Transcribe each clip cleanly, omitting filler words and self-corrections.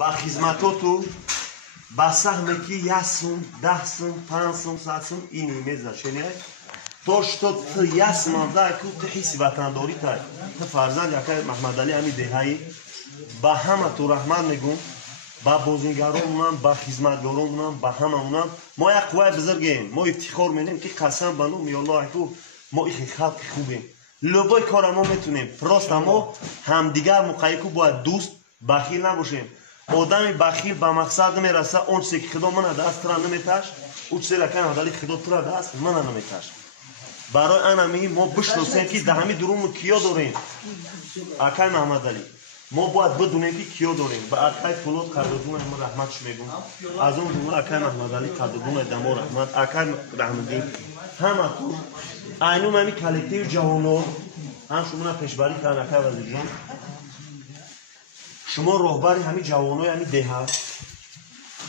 با خدماتتون با سهمی که 1 سوم 10 سوم 5 سوم 100 سوم اینی میزه شنیدی تو شد تو 1 مانده که تو حسی وطنداری تای تو فرزند یکی محمد علی امی دهایی با همه تو رحمت میگم با بازیگرانمون با خدمتگارانمون با هممون ما یک قوای بزرگیم ما افتخار می‌کنیم که قسم بنو می الله تو ما این خلق خوبیم لبای کار ما میتونیم راست ما همدیگر مقایسه باید دوست بخیل نباشیم آدم بخیل به مقصد میرسه اون چیزی که خدا من دست را نمیتاش اون چیزی که نداری خدا تو را دست من نمیتاش برای آن ما بشناسیم که ده همین دروم کیا داریم آقای محمد علی ما باید بدونیم که کیا داریم به آقای فولاد قدردون ما رحمتش میگم از اون دونه آقای محمد علی قدردون دما رحمت آقای رحمدی همه تو اینو همین کالکتیو جوانان هم شما پیشبری کردن آقای وزیر جان شما راهبر همین جوانای همین دهه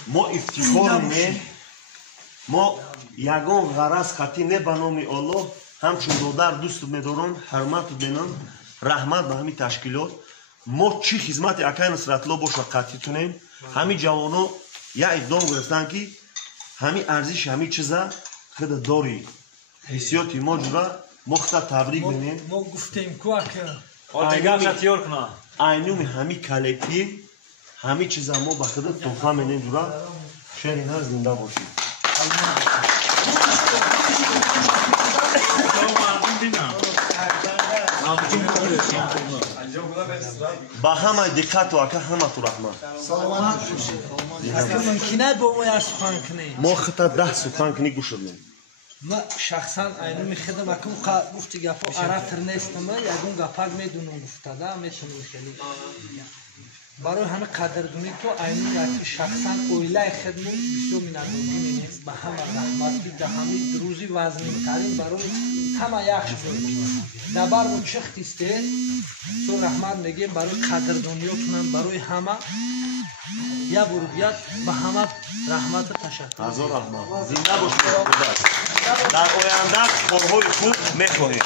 ما افتخار می‌کنیم ما یگان غرض خاطی نه به نام الله همچون دادر دوست می‌دارم حرمت بدنم رحمت به همین تشکیلات ما چی خدمت آقای نصرت الله باشه قطعی تونیم همین جوانا یا اقدام گرفتن که همین ارزش همین چیزا خود داری حسیاتی ما جورا مختص تبریک می‌کنیم ما گفتیم که دیگر شتیار کنه اینومی همین کالکتیو همین چیزا ما به خود تحفه می‌کنیم جورا شهر هر زنده باشید با همه دقت و اکا همه تو رحمت اصلا ممکنه با ما یک سخن کنیم ما خطا 10 سخن کنی گوش دادیم ما شخصا اینو میخدم اکم گفتی گپا عرفتر نیستم یگون گپاک میدونم گفتاده میتونم خیلی برای همه قدردونی تو اینو یک شخصا اویلای خدمت بسیار می‌نگردونی نیست به همه رحمت که همه روزی وزنی ترین برای همه یک شد دبر و چخت استه سو رحمت میگیم برای قدردونیاتونم برای همه یا بروبیت به همه رحمت تشکر هزار رحمت زنده باشید در آینده کارهای خوب می‌خواهیم